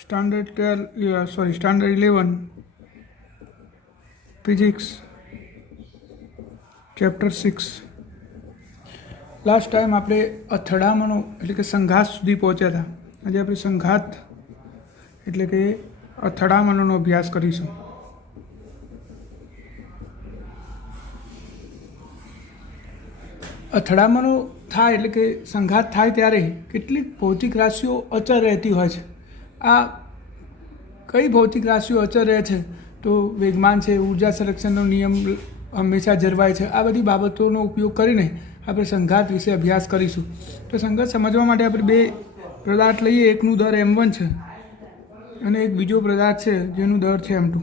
Standard 11 physics chapter 6. Last time આપણે અથડામણો એટલે કે સંઘાત સુધી પહોંચ્યા હતા. આજે આપણે સંઘાત એટલે કે અથડામણોનો અભ્યાસ કરીશું. અથડામણો થાય એટલે કે સંઘાત થાય ત્યારે કેટલીક ભૌતિક રાશિઓ અચળ રહેતી હોય છે. આ કઈ ભૌતિક રાશિઓ અચળ રહે છે? તો વેગમાન છે, ઉર્જા સંરક્ષણનો નિયમ હંમેશા જળવાય છે. આ બધી બાબતોનો ઉપયોગ કરીને આપણે સંઘાત વિશે અભ્યાસ કરીશું. તો સંઘાત સમજવા માટે આપણે બે પદાર્થ લઈએ. એકનું દર m1 છે અને એક બીજો પદાર્થ છે જેનું દર છે m2.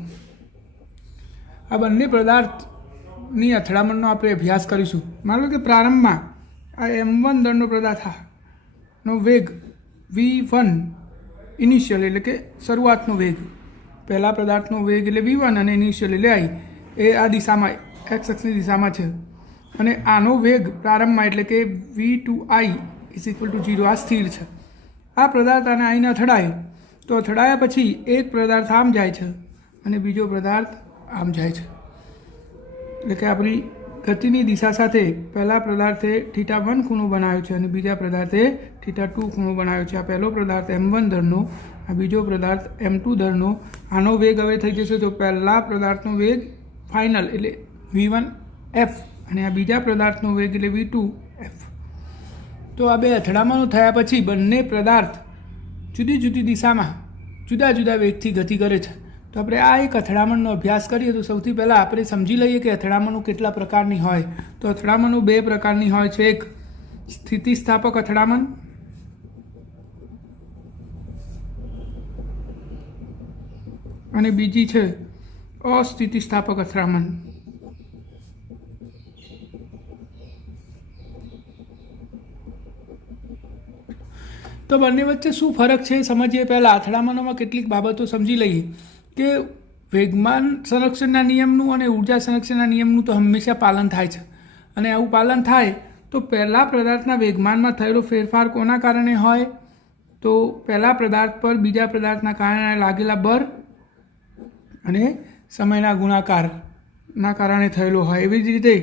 આ બંને પદાર્થની અથડામણનો આપણે અભ્યાસ કરીશું. માનો કે પ્રારંભમાં આ m1 દળનો પદાર્થનો વેગ v1 ઇનિશિયલ એટલે કે શરૂઆતનો વેગ, પહેલા પદાર્થનો વેગ એટલે v1 અને ઇનિશિયલ એટલે i એ આ દિશામાં x અક્ષની દિશામાં છે. અને આનો વેગ પ્રારંભમાં એટલે કે v2i = 0 આ સ્થિર છે. આ પદાર્થ આને આઈને અથડાય તો અથડાયા પછી એક પદાર્થ આમ જાય છે અને બીજો પદાર્થ આમ જાય છે. એટલે કે આપણી ગતિની દિશા સાથે પહેલા પદાર્થે θ1 ખૂણો બનાવ્યો છે અને બીજા પદાર્થે θ2 ખૂણો બનાવ્યો છે. આ પહેલો પદાર્થ m1 દળનો, આ બીજો પદાર્થ m2 દળનો. આનો વેગ હવે થઈ જશે તો પહેલા પદાર્થનો વેગ ફાઇનલ એટલે v1f અને આ બીજા પદાર્થનો વેગ એટલે v2f. તો આ બે અથડામણો થયા પછી બંને પદાર્થ જુદી જુદી દિશામાં જુદા જુદા વેગથી ગતિ કરે છે. તો આપણે આ એક અથડામણનો અભ્યાસ કરીએ તો સૌથી પહેલાં આપણે સમજી લઈએ કે અથડામણો કેટલા પ્રકારની હોય. તો અથડામણો બે પ્રકારની હોય છે. એક સ્થિતિસ્થાપક અથડામણ અને બીજી છે અસ્થિતિસ્થાપક અથડામણ. તો બંને વચ્ચે શું ફરક છે સમજીએ. પહેલાં અથડામણોમાં કેટલીક બાબતો સમજી લઈએ કે વેગમાન સંરક્ષણના નિયમનું અને ઉર્જા સંરક્ષણના નિયમનું તો હંમેશા પાલન થાય છે. અને આવું પાલન થાય તો પહેલા પદાર્થના વેગમાનમાં થયેલો ફેરફાર કોના કારણે હોય? તો પહેલા પદાર્થ પર બીજા પદાર્થના કારણે લાગેલા બળ અને સમયના ગુણાકારના કારણે થયેલો હોય. એવી જ રીતે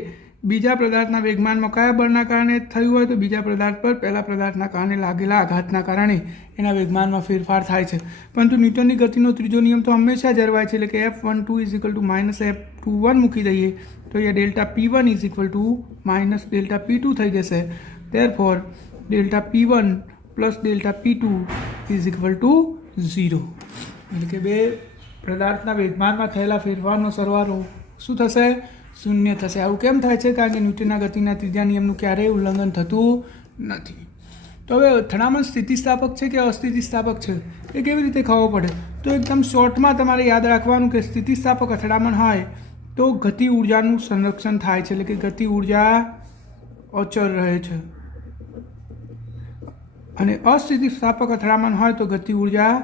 બીજા પદાર્થના વેગમાનમાં કયા બળના કારણે થયું હોય? તો બીજા પદાર્થ પર પહેલા પદાર્થના કારણે લાગેલા આઘાતના કારણે એના વેગમાનમાં ફેરફાર થાય છે. પરંતુ ન્યૂટનની ગતિનો ત્રીજો નિયમ તો હંમેશા જળવાય છે. એટલે કે F12 = -F21 મૂકી દઈએ તો એ ΔP1 = -ΔP2 થઈ જશે. Therefore ΔP1 + ΔP2 = 0. એટલે કે બે પદાર્થના વેગમાનમાં થયેલા ફેરફારનો સરવાળો શું થશે? શૂન્ય થશે. આવું કેમ થાય છે? કારણ કે ન્યૂટનના ગતિના ત્રીજા નિયમનું ક્યારેય ઉલ્લંઘન થતું નથી. તો હવે અથડામણ સ્થિતિસ્થાપક છે કે અસ્થિતિસ્થાપક છે એ કેવી રીતે ખબર પડે? તો એકદમ શોર્ટમાં તમારે યાદ રાખવાનું કે સ્થિતિસ્થાપક અથડામણ હોય તો ગતિ ઉર્જાનું સંરક્ષણ થાય છે. એટલે કે ગતિ ઉર્જા અચળ રહે છે. અને અસ્થિતિસ્થાપક અથડામણ હોય તો ગતિ ઉર્જા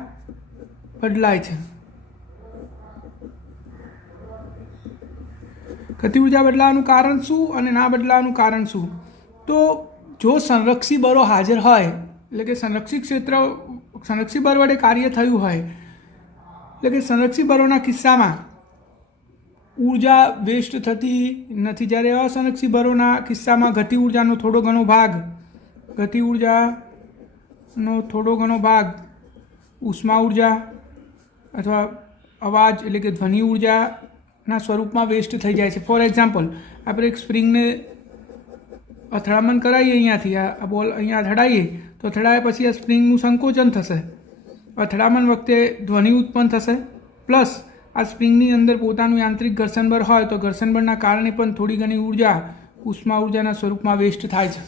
બદલાય છે. ગતિ ઉર્જા બદલાવાનું કારણ શું અને ના બદલાવાનું કારણ શું? તો જો સંરક્ષી બળો હાજર હોય એટલે કે સંરક્ષી બળ વડે કાર્ય થયું હોય એટલે કે સંરક્ષી બળોના કિસ્સામાં ઉર્જા વેસ્ટ થતી નથી. જ્યારે અસંરક્ષી બળોના કિસ્સામાં ગતિ ઉર્જાનો થોડો ઘણો ભાગ ઉષ્મા ઉર્જા અથવા અવાજ એટલે કે ધ્વનિ ઉર્જાના સ્વરૂપમાં વેસ્ટ થઈ જાય છે. ફોર એક્ઝામ્પલ, આપણે એક સ્પ્રિંગને અથડામણ કરાવીએ, અહીંયાથી આ બોલ અહીંયા અથડાઈએ તો અથડાયા પછી આ સ્પ્રિંગનું સંકોચન થશે. અથડામણ વખતે ધ્વનિ ઉત્પન્ન થશે. પ્લસ આ સ્પ્રિંગની અંદર પોતાનું યાંત્રિક ઘર્ષણ બળ હોય તો ઘર્ષણ બળના કારણે પણ થોડી ઘણી ઉર્જા ઉષ્મા ઉર્જાના સ્વરૂપમાં વેસ્ટ થાય છે.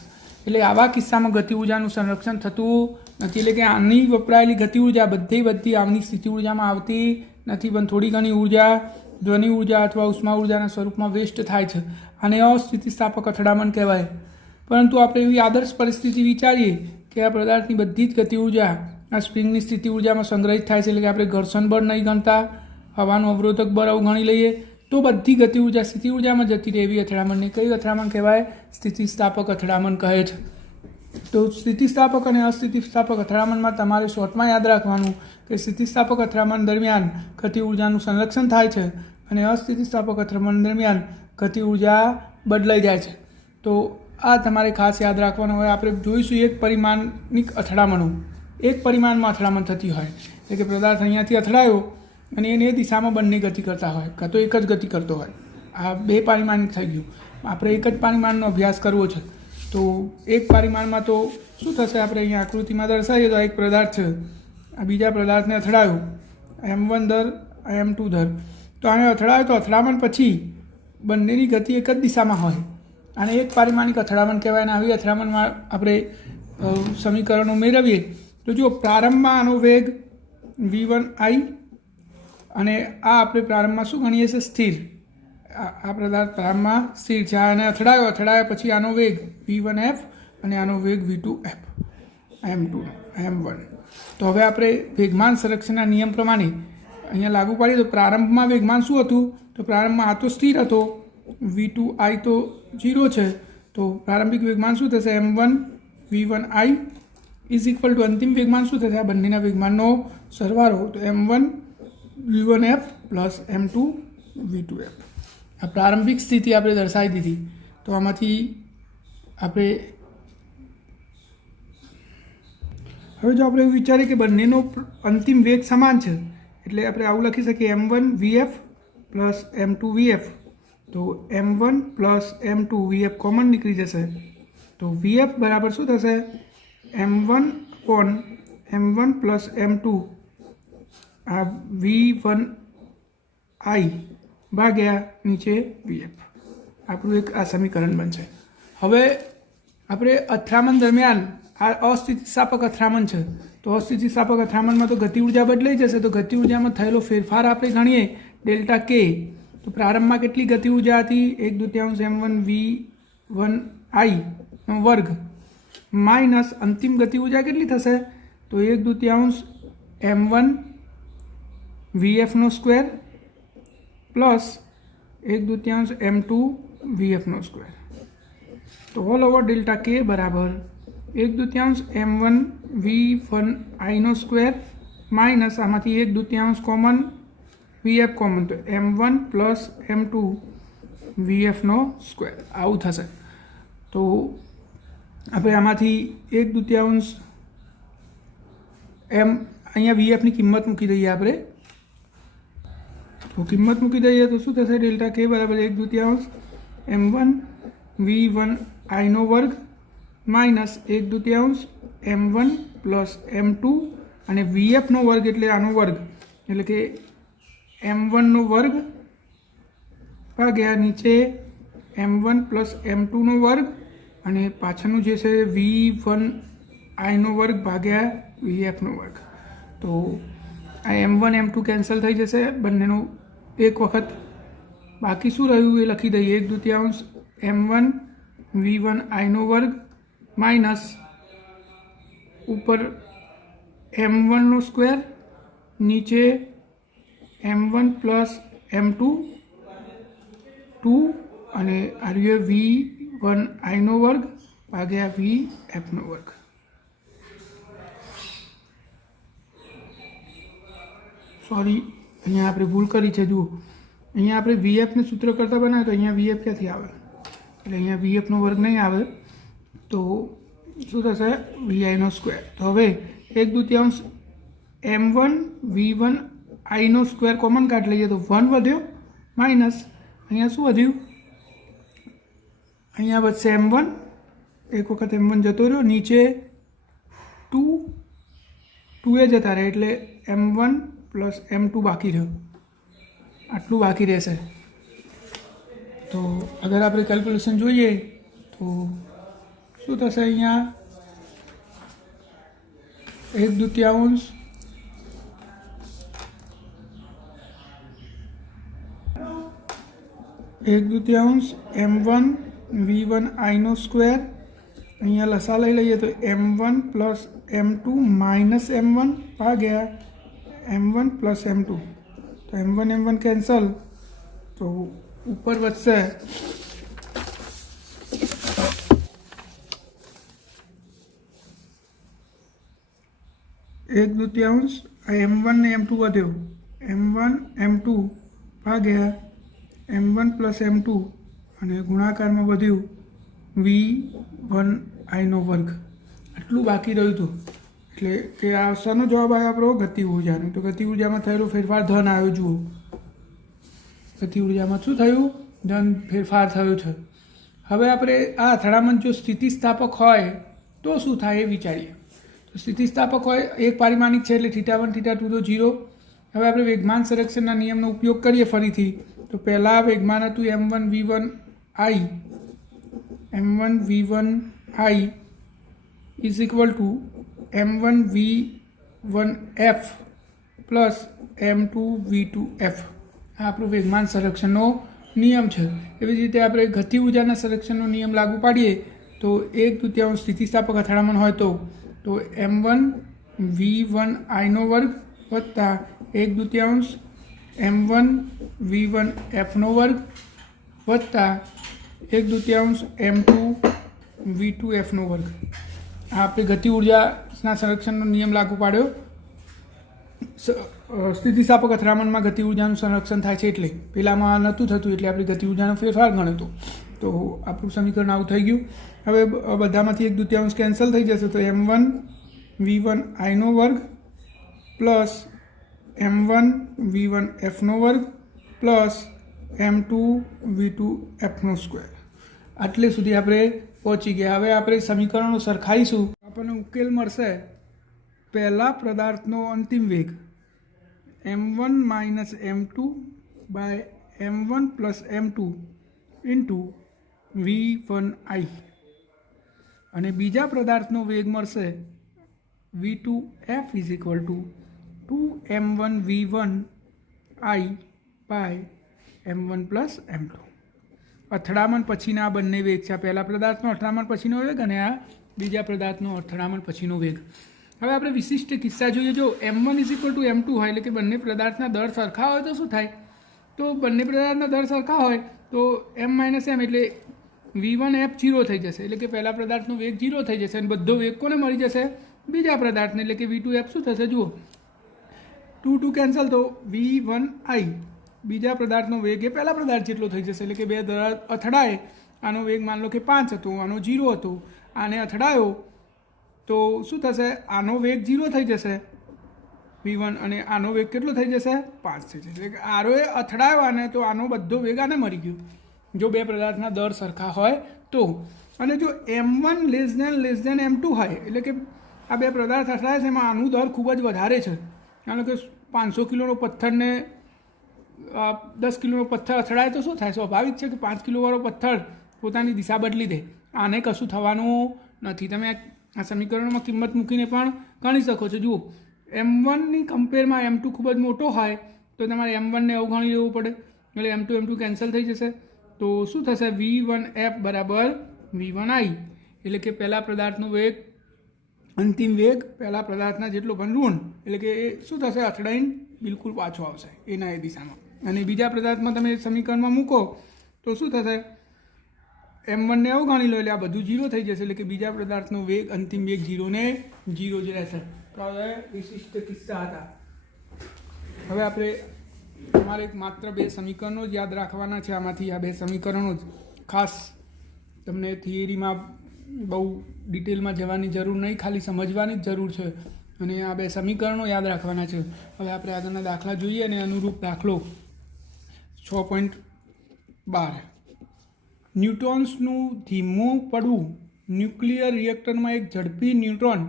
એટલે આવા કિસ્સામાં ગતિ ઉર્જાનું સંરક્ષણ થતું નથી. એટલે કે આની વપરાયેલી ગતિ ઉર્જા બધી આમની સ્થિતિ ઉર્જામાં આવતી નથી, પણ થોડી ઘણી ઉર્જા ધ્વનિ ઉર્જા અથવા ઉષ્મા ઉર્જાના સ્વરૂપમાં વેસ્ટ થાય છે. આને અસ્થિતિસ્થાપક અથડામણ કહેવાય. પરંતુ આપણે એવી આદર્શ પરિસ્થિતિ વિચારીએ કે આ પદાર્થની બધી જ ગતિ ઉર્જા આ સ્પ્રિંગની સ્થિતિ ઉર્જામાં સંગ્રહિત થાય છે. એટલે કે આપણે ઘર્ષણ બળ નહીં ગણતા, હવાનું અવરોધક બળ આવું ગણી લઈએ તો બધી ગતિ ઉર્જા સ્થિતિ ઉર્જામાં જતી રહે. એવી અથડામણને કઈ અથડામણ કહેવાય? સ્થિતિસ્થાપક અથડામણ કહે છે. તો સ્થિતિસ્થાપક અને અસ્થિતિસ્થાપક અથડામણમાં તમારે શોર્ટમાં યાદ રાખવાનું કે સ્થિતિસ્થાપક અથડામણ દરમિયાન ગતિ ઉર્જાનું સંરક્ષણ થાય છે અને અસ્થિતિસ્થાપક અથડામણ દરમિયાન ગતિ ઉર્જા બદલાઈ જાય છે. તો આ તમારે ખાસ યાદ રાખવાનું. હવે આપણે જોઈશું એક પરિમાણિક અથડામણો. એક પરિમાણમાં અથડામણ થતી હોય એટલે કે પદાર્થ અહીંયાથી અથડાયો અને એને એ દિશામાં બંને ગતિ કરતા હોય કાં તો એક જ ગતિ કરતો હોય. આ બે પરિમાણિક થઈ ગયું. આપણે એક જ પરિમાણનો અભ્યાસ કરવો છે. તો એક પરિમાણમાં તો શું થશે, આપણે અહીંયા આકૃતિમાં દર્શાવીએ તો આ એક પદાર્થ છે, આ બીજા પદાર્થને અથડાયો m1 દર m2 દર. તો આને અથડાયો તો અથડામણ પછી બંનેની ગતિ એક જ દિશામાં હોય અને એક પરિમાણિક અથડામણ કહેવાય. અને આવી અથડામણમાં આપણે સમીકરણો મેળવીએ તો જો પ્રારંભમાં આનો વેગ v1i અને આ આપણે પ્રારંભમાં શું ગણીએ છીએ, સ્થિર. આ પદાર્થ પ્રારંભમાં સ્થિર છે. આને અથડાયા પછી આનો વેગ v1f અને આનો વેગ v2f m2 m1. તો હવે આપણે વેગમાન સંરક્ષણના નિયમ પ્રમાણે અહીંયા લાગુ પાડીએ તો પ્રારંભમાં વેગમાન શું હતું, તો પ્રારંભમાં આ તો સ્થિર હતો, v2i તો 0 છે. તો પ્રારંભિક વેગમાન શું થશે, m1 v1i is equal two અંતિમ વેગમાન શું થશે, આ બંનેના વેગમાનનો સરવાળો, તો m1 v1f plus m2 v2f. આ પ્રારંભિક સ્થિતિ આપણે દર્શાવી દીધી. તો આમાંથી આપણે હવે જો આપણે એવું વિચારીએ કે બંનેનો અંતિમ વેગ સમાન છે એટલે આપણે આવું લખી શકીએ m1 vf plus m2 vf. તો m1 plus m2 vf common નીકળી જશે. તો vf બરાબર શું થશે, m1 upon m1 plus m2 આ v1i ભાગ્યા નીચે vf. આપણું એક આ સમીકરણ બનશે. હવે આપણે અથડામણ દરમિયાન આ અસ્થિતિસ્થાપક અથડામણ છે તો અસ્થિતિસ્થાપક અથડામણમાં તો ગતિ ઉર્જા બદલાઈ જશે. તો ગતિ ઉર્જામાં થયેલો ફેરફાર આપણે ગણીએ ડેલ્ટા કે. તો પ્રારંભમાં કેટલી ગતિ ઉર્જા હતી, 1/2 m1 v1i નો વર્ગ માઇનસ અંતિમ ગતિ ઉર્જા કેટલી થશે, તો 1/2 m1 vf નો સ્ક્વેર પ્લસ 1/2 m2 vf નો સ્ક્વેર. તો ઓલ ઓવર ડેલ્ટા કે બરાબર 1/2 m1 v1i નો સ્ક્વેર માઇનસ આમાંથી 1/2 કોમન vf કોમન, તો m1 પ્લસ m2 vf નો સ્ક્વેર. આવું થશે. તો આપણે આમાંથી 1/2 એમ અહીંયા vfની કિંમત મૂકી દઈએ આપણે. તો કિંમત મૂકી દઈએ તો શું થશે, ડેલ્ટા કે બરાબર 1/2 m1 v1i નો વર્ગ માઇનસ 1/2 m1 પ્લસ m2 અને vf નો વર્ગ એટલે આનો વર્ગ એટલે કે m1 નો વર્ગ ભાગ્યા નીચે m1 પ્લસ m2 નો વર્ગ અને પાછળનું જે છે v1i નો વર્ગ ભાગ્યા vf નો વર્ગ. તો આ m1 m2 કેન્સલ થઈ જશે બંનેનું એક વખત. બાકી શું રહ્યું એ લખી દઈએ, 1/2 m1 v1i નો વર્ગ માઇનસ ઉપર m1 નો સ્ક્વેર નીચે m1 પ્લસ m2 2 અને આ v1i નો વર્ગ ભાગ્યા vf નો વર્ગ. સોરી, અહીંયા આપણે ભૂલ કરી છે. જુઓ, અહીંયા આપણે vfને સૂત્ર કરતાં બનાવે તો અહીંયા vf ક્યાંથી આવે, એટલે અહીંયા vfનો વર્ગ નહીં આવે તો શું થશે, vi નો સ્ક્વેર. તો હવે 1/2 m1 v1i નો સ્ક્વેર કોમન કાઢ લઈએ તો 1 વધ્યો માઇનસ અહીંયા શું વધ્યું, અહીંયા વધશે m1, એક વખત m1 જતો રહ્યો, નીચે 2 એ જતા રહે એટલે m1 પ્લસ m2 બાકી રહ્યો, આટલું બાકી રહેશે. તો અગર આપણે કેલ્ક્યુલેશન જોઈએ તો શું થશે, અહીંયા 1/2 m1 v1i નો સ્ક્વેર, અહીંયા લસા લઈ લઈએ તો m1 plus m2 minus m1 ભાગ્યા m1 પ્લસ m2. તો m1 કેન્સલ, તો ઉપર વધશે 1/2 m1 ને m2 વધ્યો, m1 m2 ભાગ્યા m1 પ્લસ m2 અને ગુણાકારમાં વધ્યું v1i વર્ગ. આટલું બાકી રહ્યું હતું. એટલે કે આ શાનો જવાબ આવ્યો આપણો? ગતિ ઉર્જાનો. તો ગતિ ઉર્જામાં થયેલો ફેરફાર ધન આવ્યો. જુઓ, ગતિ ઉર્જામાં શું થયું? ધન ફેરફાર થયો છે. હવે આપણે આ અથડામણ જો સ્થિતિસ્થાપક હોય તો શું થાય એ વિચારીએ. તો સ્થિતિસ્થાપક હોય, એક પારિમાણિક છે એટલે θ1 θ2 તો 0. હવે આપણે વેગમાન સંરક્ષણના નિયમનો ઉપયોગ કરીએ ફરીથી. તો પહેલાં વેગમાન હતું m1 v1i is equal two m1 v1f plus m2 v2f. આ આપણું વેગમાન સંરક્ષણનો નિયમ છે. એવી જ રીતે આપણે ગતિ ઉર્જાના સંરક્ષણનો નિયમ લાગુ પાડીએ તો 1/2 સ્થિતિસ્થાપક અથડામણ હોય તો m1 v1i વર્ગ વત્તા 1/2 m1 v1f વર્ગ વત્તા 1/2 m2 v2f વર્ગ. આ આપણે ગતિ ઉર્જાના સંરક્ષણનો નિયમ લાગુ પાડ્યો. સ્થિતિસ્થાપક અથડામણમાં ગતિ ઉર્જાનું સંરક્ષણ થાય છે એટલે પહેલાંમાં નહોતું થતું એટલે આપણે ગતિ ઉર્જાનો ફેરફાર ગણ્યો હતો. તો આપણું સમીકરણ આવું થઈ ગયું. હવે બધામાંથી 1/2 કેન્સલ થઈ જશે તો m1 v1i વર્ગ પ્લસ m1 v1f વર્ગ પ્લસ m2 v2f સ્ક્વેર. આટલે સુધી આપણે પહોંચી ગયા. હવે આપણે સમીકરણો સરખાઈશું. આપણને ઉકેલ મળશે પહેલા પદાર્થનો અંતિમ વેગ m1 minus m2 by m1 plus m2 into v1i અને બીજા પદાર્થનો વેગ મળશે v2f is equal to 2m1 v1i by m1 plus m2. અથડામણ પછીના આ બંને વેગ છે. પહેલા પદાર્થનો અથડામણ પછીનો વેગ અને આ બીજા પદાર્થનો અથડામણ પછીનો વેગ. હવે આપણે વિશિષ્ટ કિસ્સા જોઈએ. જો m1 is equal two m2 હોય એટલે કે બંને પદાર્થના દર સરખા હોય તો શું થાય? તો બંને પદાર્થના દર સરખા હોય તો m માઇનસ m એટલે v1f 0 થઈ જશે. એટલે કે પહેલા પદાર્થનો વેગ 0 થઈ જશે અને બધો વેગ કોને મળી જશે? બીજા પદાર્થને. એટલે કે v2f શું થશે? જુઓ, 2 કેન્સલ તો v1i બીજા પદાર્થનો વેગ એ પહેલા પદાર્થ જેટલો થઈ જશે. એટલે કે બે પદાર્થ અથડાય, આનો વેગ માન લો કે 5 હતો, આનો 0 હતો. આને અથડાયો તો શું થશે? આનો વેગ 0 થઈ જશે v1 અને આનો વેગ કેટલો થઈ જશે? 5 થઈ જશે. એટલે કે આરોએ અથડાયો આને તો આનો બધો વેગ આને મળી ગયો જો બે પદાર્થના દર સરખા હોય તો. અને જો m1 લેસ ધેન m2 હોય એટલે કે આ બે પદાર્થ અથડાય છે એમાં આનું દર ખૂબ જ વધારે છે. કારણ કે 500 કિલોનો પથ્થરને 10 કિલોનો પથ્થર અથડાય તો શું થાય? સ્વાભાવિક છે કે 5 કિલોવાળો પથ્થર પોતાની દિશા બદલી દે. આને કશું થવાનું નથી. તમે આ સમીકરણોમાં કિંમત મૂકીને પણ ગણી શકો છો. જુઓ, m1ની કમ્પેરમાં m2 ખૂબ જ મોટો હોય તો તમારે m1ને અવગણી લેવું પડે. એટલે m2 કેન્સલ થઈ જશે. તો શું થશે? v1f બરાબર v1i. એટલે કે પહેલા પદાર્થનો વેગ અંતિમ વેગ પહેલા પદાર્થના જેટલો પણ ઋણ. એટલે કે એ શું થશે? અથડાઈને બિલકુલ પાછો આવશે એના એ દિશામાં. અને બીજા પદાર્થમાં તમે સમીકરણમાં મૂકો તો શું થશે? m1ને અવગણી લો એટલે આ બધું 0 થઈ જશે. એટલે કે બીજા પદાર્થનો વેગ અંતિમ વેગ 0 ને 0 જ રહેશે. તો હવે વિશિષ્ટ કિસ્સા હતા. હવે આપણે તમારે માત્ર 2 સમીકરણો જ યાદ રાખવાના છે. આમાંથી આ 2 સમીકરણો જ ખાસ. તમને થિયરીમાં બહુ ડિટેલમાં જવાની જરૂર નહીં, ખાલી સમજવાની જ જરૂર છે. અને આ 2 સમીકરણો યાદ રાખવાના છે. હવે આપણે આગળના દાખલા જોઈએ અને અનુરૂપ દાખલો 6.12 ન્યુટ્રોન્સનું ધીમું પડવું. ન્યુક્લિયર રિએક્ટરમાં એક ઝડપી ન્યુટ્રોન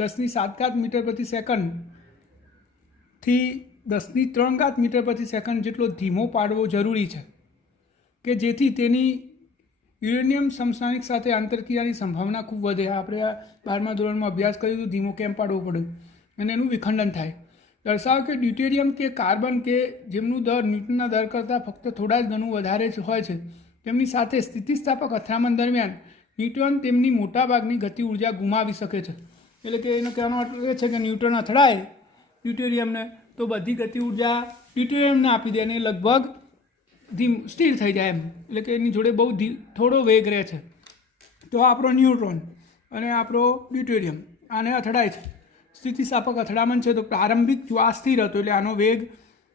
10⁷ મીટર પ્રતિ સેકન્ડથી 10⁻³ મીટર પ્રતિ સેકન્ડ જેટલો ધીમો પાડવો જરૂરી છે કે જેથી તેની યુરેનિયમ સમસ્થાનિક સાથે આંતરક્રિયાની સંભાવના ખૂબ વધે. આપણે આ 12મા ધોરણમાં અભ્યાસ કર્યો તો ધીમો કેમ પાડવો પડે અને એનું વિખંડન થાય. દર્શાવો કે ડ્યુટેરિયમ કે કાર્બન કે જેમનું દર ન્યૂટનના દર કરતાં ફક્ત થોડા જ ગણું વધારે હોય છે તેમની સાથે સ્થિતિસ્થાપક અથડામણ દરમિયાન ન્યૂટ્રોન તેમની મોટાભાગની ગતિ ઉર્જા ગુમાવી શકે છે. એટલે કે એનો કહેવાનો અર્થ એ છે કે ન્યૂટ્રોન અથડાય ડ્યુટેરિયમને તો બધી ગતિ ઉર્જા ડ્યુટેરિયમને આપી દે અને લગભગ સ્થિર થઈ જાય એમ. એટલે કે એની જોડે બહુ થોડો વેગ રહે છે. તો આપણો ન્યુટ્રોન અને આપણો ડ્યુટેરિયમ આને અથડાય છે. સ્થિતિસ્થાપક અથડામણ છે. તો પ્રારંભિક જો આ સ્થિર હતો એટલે આનો વેગ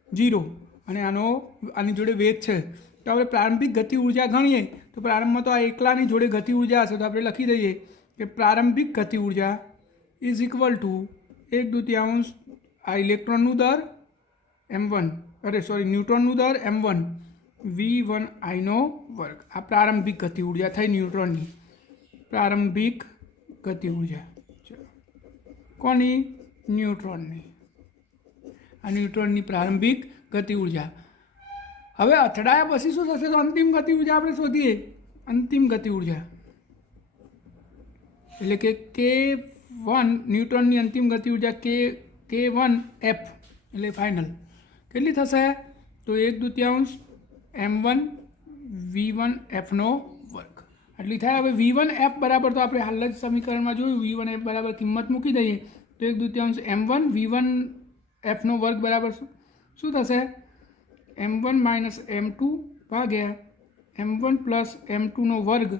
0 અને આની જોડે વેગ છે. તો આપણે પ્રારંભિક ગતિ ઉર્જા ગણીએ તો પ્રારંભમાં તો આ એકલાની જોડે ગતિ ઉર્જા હશે. તો આપણે લખી દઈએ કે પ્રારંભિક ગતિ ઉર્જા ઇઝ ઇક્વલ ટુ 1/2 આ ઇલેક્ટ્રોનનું દર m1 ન્યુટ્રોનનું દર m1 v1I નો વર્ગ. આ પ્રારંભિક ગતિ ઉર્જા થઈ ન્યુટ્રોનની પ્રારંભિક ગતિ ઉર્જા. કોની? ન્યુટ્રોનની. આ ન્યુટ્રોનની પ્રારંભિક ગતિ ઉર્જા. હવે અથડાયા પછી શું થશે? તો અંતિમ ગતિ ઉર્જા આપણે શોધીએ. અંતિમ ગતિ ઉર્જા એટલે કે K1 ન્યુટ્રોનની અંતિમ ગતિ ઉર્જા K1F એટલે ફાઇનલ કેટલી થશે? તો 1/2 m1 v1F નો વર્ગ આટલી થાય. હવે v1F બરાબર તો આપણે હાલ જ સમીકરણમાં જોયું v1F બરાબર કિંમત મૂકી દઈએ તો 1/2 m1 v1F નો વર્ગ બરાબર શું થશે? m1 m2 ભાગ્યા m1 m2 નો વર્ગ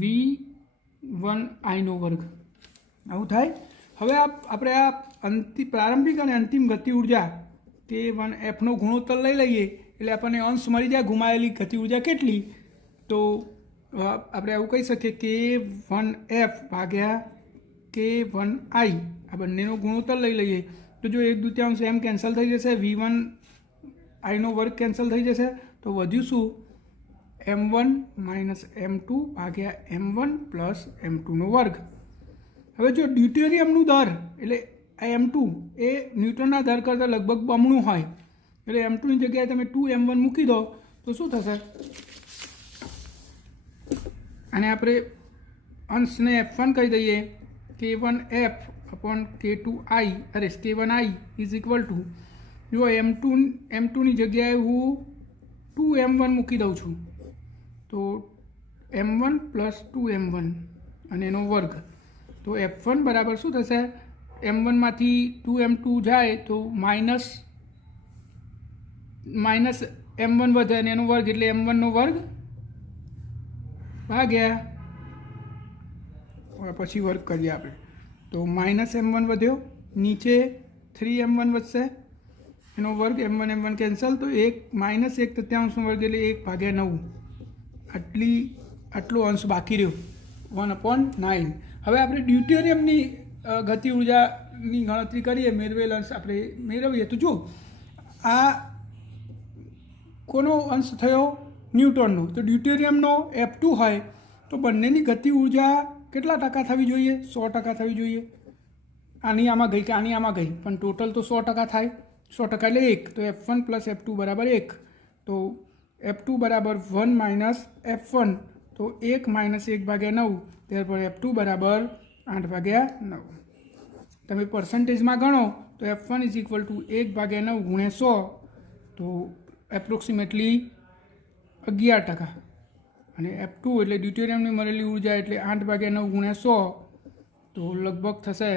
v1I નો વર્ગ આવું થાય. હવે આપણે આ પ્રારંભિક અને અંતિમ ગતિ ઉર્જા K1F નો ગુણોત્તર લઈ લઈએ એટલે આપણને અંશ મળી જાય ગુમાયેલી ગતિ ઉર્જા કેટલી. તો આપણે આવું કહી શકીએ K1F ભાગ્યા K1I આ બંનેનો ગુણોત્તર લઈ લઈએ તો જો 1/2 m કેન્સલ થઈ જશે, v1I નો વર્ગ કેન્સલ થઈ જશે તો વધ્યું શું? m1 m2 ભાગ્યા m1 m2 નો વર્ગ. હવે જો ડ્યુટેરિયમનું દર એટલે m2 એ ન્યુટ્રોનના દર કરતાં લગભગ બમણું હોય એટલે m2ની જગ્યાએ તમે 2m1 મૂકી દો તો શું થશે? અને આપણે અંશને f1 કહી દઈએ K1F upon K1I is equal two જો m2ની જગ્યાએ હું 2m1 મૂકી દઉં છું તો m1 2m1 અને એનો વર્ગ. તો f1 બરાબર શું થશે? m1માંથી 2m2 જાય તો માઇનસ m1 વધે અને એનો વર્ગ એટલે m1 નો વર્ગ ભાગ્યા પછી વર્ગ કરીએ આપણે તો માઇનસ m1 વધ્યો, નીચે 3m1 વધશે એનો વર્ગ m1 કેન્સલ તો -1/3 વર્ગ એટલે 1/9 આટલો અંશ બાકી રહ્યો 1/9. હવે આપણે ડ્યુટેરિયમની ગતિ ઉર્જાની ગણતરી કરીએ મેળવેલ અંશ આપણે મેળવીએ તો જો આ કોનો અંશ થયો? ન્યુટ્રોનનો. તો ડ્યુટેરિયમનો F2 હોય તો બંનેની ગતિ ઉર્જા કેટલા ટકા થવી જોઈએ? 100% થવી જોઈએ. આની આમાં ગઈ કે આની આમાં ગઈ પણ ટોટલ તો 100% થાય. 100% એટલે 1 તો f1 + f2 બરાબર 1 તો f2 બરાબર 1 - f1 તો 1 - 1/9 ત્યારપર f2 બરાબર 8/9. તમે પર્સન્ટેજમાં ગણો તો f1 = 1/9 × 100 તો એપ્રોક્સિમેટલી 11% અને f2 એટલે ડ્યુટેરિયમની મળેલી ઉર્જા એટલે 8/9 × 100 તો લગભગ થશે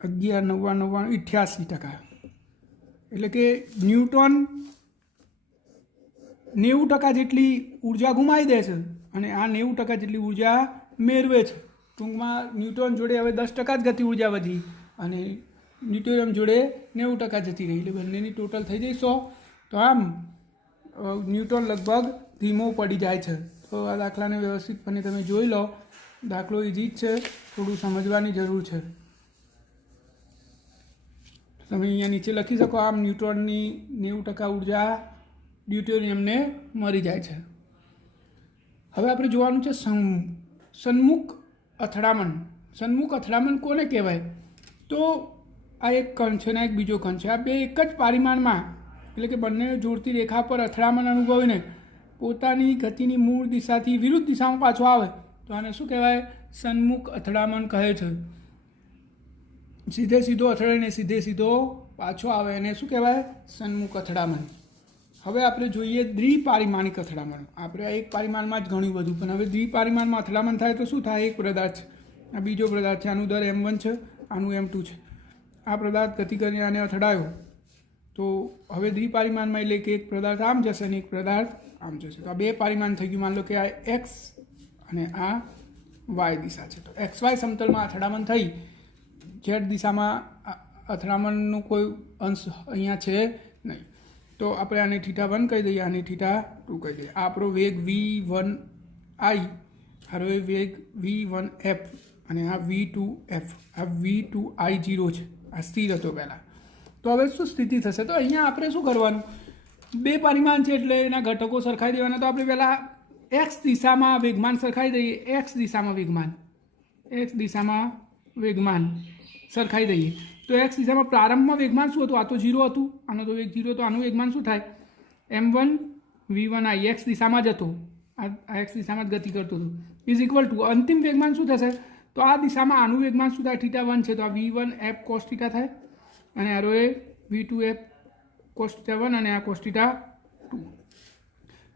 11 9 88%. એટલે કે ન્યુટ્રોન 90% જેટલી ઉર્જા ગુમાવી દે છે અને આ 90% જેટલી ઉર્જા મેળવે છે. ટૂંકમાં ન્યુટ્રોન જોડે હવે 10% જ ગતિ ઉર્જા વધી અને ડ્યુટેરિયમ જોડે 90% જતી રહી એટલે બંનેની ટોટલ થઈ જાય 100. તો આમ ન્યુટ્રોન લગભગ ધીમો પડી જાય છે. તો આ દાખલાને વ્યવસ્થિતપણે તમે જોઈ લો. દાખલો ઇઝી જ છે, થોડું સમજવાની જરૂર છે. તમે અહીંયા નીચે લખી શકો આમ ન્યુટ્રોનની 90% ઉર્જા ડ્યુટેરિયમને મળી જાય છે. હવે આપણે જોવાનું છે સન્મુખ અથડામણ. સન્મુખ અથડામણ કોને કહેવાય? તો આ એક કણ છે ને એક બીજો કણ છે. આ બે એક જ પરિમાણમાં એટલે કે બંને જોડતી રેખા પર અથડામણ અનુભવીને પોતાની ગતિની મૂળ દિશાથી વિરુદ્ધ દિશામાં પાછો આવે તો આને શું કહેવાય? સન્મુખ અથડામણ કહે છે. સીધો અથડાઈને સીધો પાછો આવે એને શું કહેવાય? સન્મુખ અથડામણ. હવે આપણે જોઈએ દ્વિપારિમાણિક અથડામણ. આપણે આ એક પરિમાણમાં જ ઘણું બધું પણ હવે દ્વિપારિમાણમાં અથડામણ થાય તો શું થાય? એક પદાર્થ છે, આ બીજો પદાર્થ છે, આનું દર m1 છે, આનું m2 છે. આ પદાર્થ ગતિ કરીને આને અથડાયો તો હવે દ્વિપારિમાણમાં એટલે કે એક પદાર્થ આમ જશે અને એક પદાર્થ આમ જશે. તો આ બે પરિમાણ થઈ ગયું. માન લો કે આ x અને આ વાય દિશા છે. તો એક્સ વાય સમતલમાં અથડામણ થઈ, ઝેડ દિશામાં અથડામણનું કોઈ અંશ અહીંયા છે નહીં. તો આપણે આને θ1 કહી દઈએ, આને θ2 કહી દઈએ. આ આપણો વેગ v1i, હવે વેગ v1f અને આ v2f, આ v2i0 છે, આ સ્થિર હતો પહેલાં. તો હવે શું સ્થિતિ થશે? તો અહીંયા આપણે શું કરવાનું, બે પરિમાણ છે એટલે એના ઘટકો સરખાઈ દેવાના. તો આપણે પહેલાં એક્સ દિશામાં વેગમાન સરખાઈ દઈએ, એક્સ દિશામાં વેગમાન સરખાઈ દઈએ. તો એક્સ દિશામાં પ્રારંભમાં વેગમાન શું હતું? આ તો 0 હતું, આનો તો વેગ 0 હતો. આનું વેગમાન શું થાય? m1 v1i, એક્સ દિશામાં જ હતો, આ એક્સ દિશામાં જ ગતિ કરતો હતો, ઇઝ ઇક્વલ ટુ અંતિમ વેગમાન શું થશે? તો આ દિશામાં આનું વેગમાન શું થાય? θ1 છે, તો આ v1f cos θ થાય, અને આરો એ v2f cos θ1 અને આ cos θ2.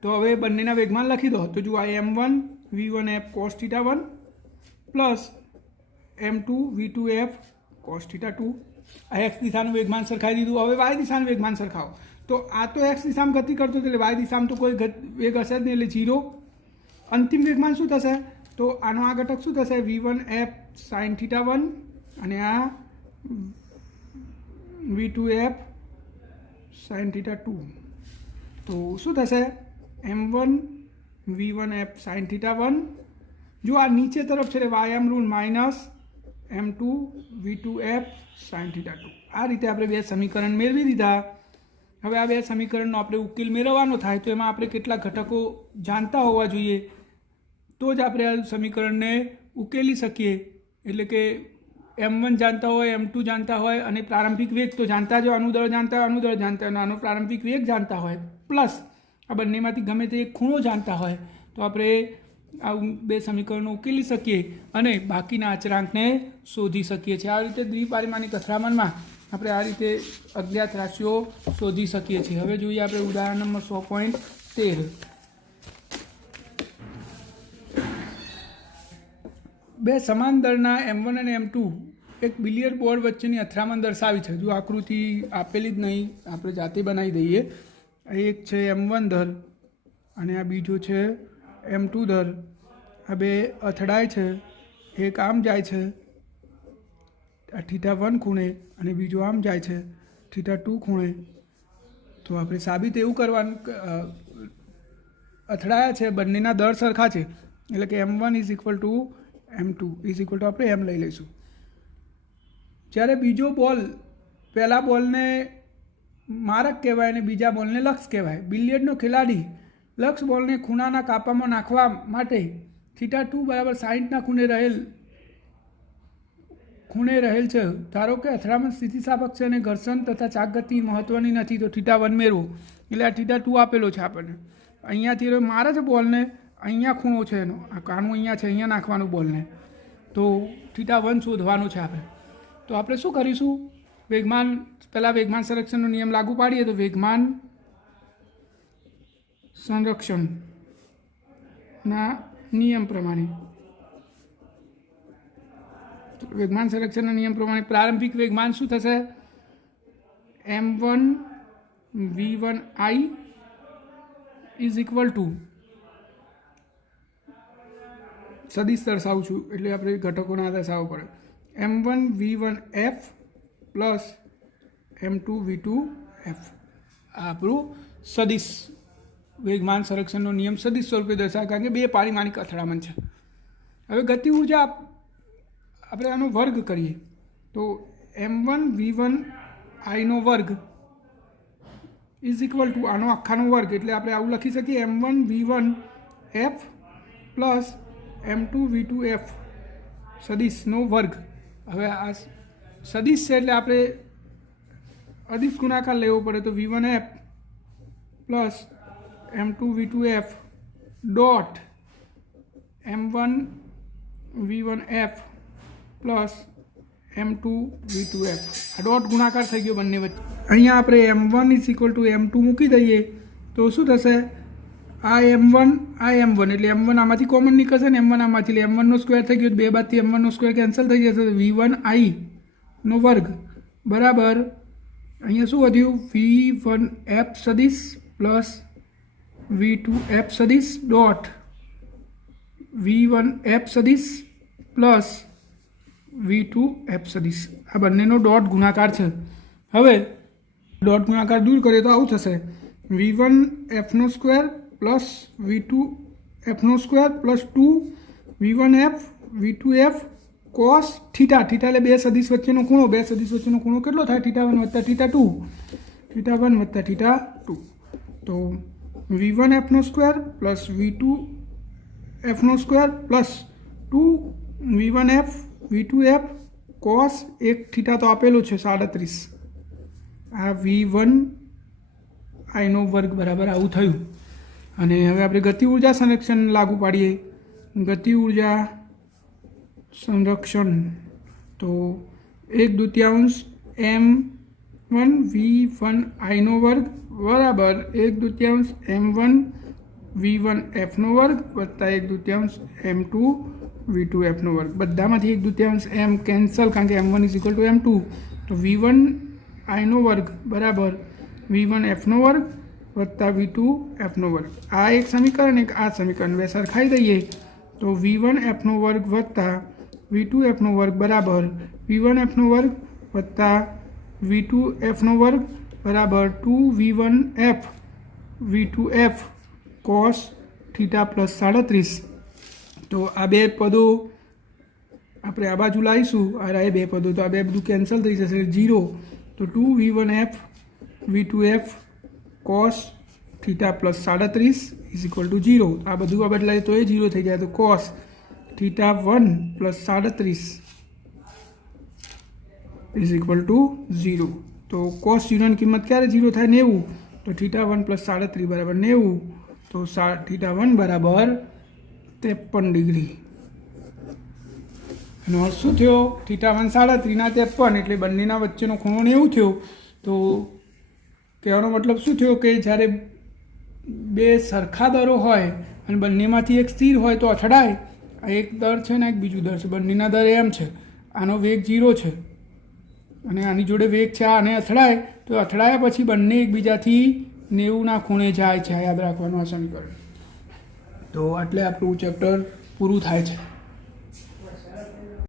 તો હવે બંનેના વેગમાન લખી દો. તો જુઓ, આ m1 v1f cos θ1 plus m2 v2f cos θ2. આ એક્સ દિશાનું વેગમાન સરખાઈ દીધું. હવે વાય દિશાનું વેગમાન સરખાવો. તો આ તો એક્સ દિશામાં ગતિ કરતો એટલે વાય દિશામાં તો કોઈ વેગ હશે જ નહીં, એટલે 0. અંતિમ વેગમાન શું થશે? તો આનો આ ઘટક શું થશે? v1f sin θ1 અને આ v2f sin θ2. તો શું થશે? m1 v1f sin θ1, જો આ નીચે તરફ છે વાયામ ઋણ, માઇનસ m2 v2f sin θ2. આ રીતે આપણે બે સમીકરણ મેળવી દીધા. હવે આ બે સમીકરણનો આપણે ઉકેલ મેળવવાનો થાય તો એમાં આપણે કેટલા ઘટકો જાણતા હોવા જોઈએ, તો જ આપણે આ સમીકરણને ઉકેલી શકીએ. એટલે કે m1 જાણતા હોય, m2 જાણતા હોય, અને પ્રારંભિક વેગ તો જાણતા જ હોય, અનુદળ જાણતા હોય, અને આનો પ્રારંભિક વેગ જાણતા હોય, પ્લસ આ બંનેમાંથી ગમે તે એક ખૂણો જાણતા હોય, તો આપણે આ બે સમીકરણો ઉકેલી શકીએ અને બાકીના અચળાંકને શોધી શકીએ છીએ. આ રીતે દ્વિપારિમાણિક અથડામણમાં આપણે આ રીતે અજ્ઞાત રાશિઓ શોધી શકીએ છીએ. હવે જોઈએ આપણે ઉદાહરણ નંબર 100.13. બે સમાન દળના m1 અને m2 એક બિલિયર્ડ બોર્ડ વચ્ચેની અથડામણ દર્શાવી છે. જો આકૃતિ આપેલી જ નહીં, આપણે જાતે બનાવી દઈએ. એક છે m1 દળ અને આ બીજો છે m2 દળ. આ બે અથડાય છે, એક આમ જાય છે આ θ1 ખૂણે અને બીજો આમ જાય છે θ2 ખૂણે. તો આપણે સાબિત એવું કરવાનું, અથડાયા છે, બંનેના દળ સરખા છે, એટલે કે m1 is equal two m2 is equal two આપણે m લઈ લઈશું. જ્યારે બીજો બોલ પહેલા બોલને મારક કહેવાય અને બીજા બોલને લક્ષ કહેવાય. બિલિયર્ડનો ખેલાડી લક્ષ બોલને ખૂણાના કાપામાં નાખવા માટે θ2 બરાબર 60ના ખૂણે રહેલ છે. ધારો કે અથડામણ સ્થિતિસ્થાપક છે અને ઘર્ષણ તથા ચાક ગતિ મહત્વની નથી, તો θ1 મેળવો. એટલે આ θ2 આપેલો છે આપણને. અહીંયાથી મારે છે બોલને, અહીંયા ખૂણો છે એનો, આ કાણું અહીંયા છે, અહીંયા નાખવાનું બોલને, તો θ1 શોધવાનું છે આપણે. તો આપણે શું કરીશું? વેગમાન, પહેલાં વેગમાન સંરક્ષણનો નિયમ લાગુ પાડીએ. તો વેગમાન સંરક્ષણના નિયમ પ્રમાણે, વેગમાન સંરક્ષણના નિયમ પ્રમાણે પ્રારંભિક વેગમાન શું થશે? m1 v1i is equal two, સદિશ દર્શાવું છું એટલે આપણે ઘટકોના દર્શાવવો પડે, m1 v1f plus m2 v2f. આ આપણું સદિશ વેગમાન સંરક્ષણનો નિયમ સદિશ સ્વરૂપે દર્શાવે, કારણ કે બે પારિમાણિક અથડામણ છે. હવે ગતિ ઉર્જા આપણે આનો વર્ગ કરીએ તો m1 v1i નો વર્ગ ઇઝ ઇક્વલ ટુ આનો આખાનો વર્ગ, એટલે આપણે આવું લખી શકીએ m1 v1f plus m2 v2f સદિશનો વર્ગ. હવે આ સદિશ છે એટલે આપણે અદિશ ગુણાકાર લેવો પડે, તો v1f plus m2 v2f dot m1 v1f plus m2 v2f. આ ડોટ ગુણાકાર થઈ ગયો બંને વચ્ચે. અહીંયા આપણે m1 is equal two m2 મૂકી દઈએ તો શું થશે? આ m1 એટલે m1 આમાંથી કોમન નીકળશે ને m1 આમાંથી, એટલે m1 નો સ્ક્વેર થઈ ગયો, બે બાદથી m1 નો સ્ક્વેર કેન્સલ થઈ જશે, તો v1i નો વર્ગ બરાબર અહીંયા શું વધ્યું? v1f સદિશ પ્લસ v2f સદિશ ડોટ V1F સદિશ પ્લસ V2F સદિશ આ બંનેનો ડોટ ગુણાકાર છે. હવે ડોટ ગુણાકાર દૂર કરીએ તો આવું થશે V1Fનો સ્ક્વેર પ્લસ V2Fનો square plus 2 V1F cos theta. Theta એટલે બે સદિશ વચ્ચેનો ખૂણો. બે સદિશ વચ્ચેનો ખૂણો કેટલો થાય? θ1 વત્તા θ2. θ1 વત્તા θ2. તો V1Fનો સ્ક્વેર પ્લસ V2Fનો square plus 2 V1F V2F cos એક થીટા તો આપેલું છે 37. આ V1I નો વર્ગ બરાબર આવું થયું. અને હવે આપણે ગતિ ઉર્જા સંરક્ષણ લાગુ પાડીએ. ગતિ ઉર્જા સંરક્ષણ તો 1/2 m1 V1I નો વર્ગ બરાબર 1/2 m1 V1F નો વર્ગ વત્તા 1/2 m2 V2F નો વર્ગ. બધામાંથી 1/2 m કેન્સલ, કારણ કે m1 = m2. તો V1I નો વર્ગ બરાબર V1F નો વર્ગ વત્તા V2F નો વર્ગ. આ એક સમીકરણ, એક આ સમીકરણ બે સરખાઈ દઈએ તો V1F નો વર્ગ વત્તા V2F નો વર્ગ બરાબર V1F નો વર્ગ વત્તા V2F નો વર્ગ બરાબર 2 V1F કોસ થીટા પ્લસ 37. તો આ બે પદો આપણે આ બાજુ લાવીશું. આ બે પદો તો આ બે બધું કેન્સલ થઈ જશે, 0. તો 2 V1F V2F cos theta plus 37 = 0. આ બધું આ બદલાય તો એ 0 થઈ જાય. તો કોસ θ1 પ્લસ 37 = 0. તો કોસ 0 ની કિંમત ક્યારે 0 થાય? 90. તો θ1 પ્લસ 37 બરાબર 90. તો θ1 બરાબર 53 ડિગ્રી. એનો અર્થ શું થયો? θ1 37 ના 53 એટલે બંનેના વચ્ચેનો ખૂણો 90 થયો. તો કહેવાનો મતલબ શું થયો કે જ્યારે બે સરખા દરો હોય અને બંનેમાંથી એક સ્થિર હોય તો અથડાય. આ એક દર છે ને એક બીજું દર છે. બંનેના દર એમ છે. આનો વેગ 0 છે અને આની જોડે વેગ છે. આને અથડાય તો અથડાયા પછી બંને એકબીજાથી 90ના ખૂણે જાય છે. યાદ રાખવાનું આ સમીકરણ. તો આટલે આપણું ચેપ્ટર પૂરું થાય છે.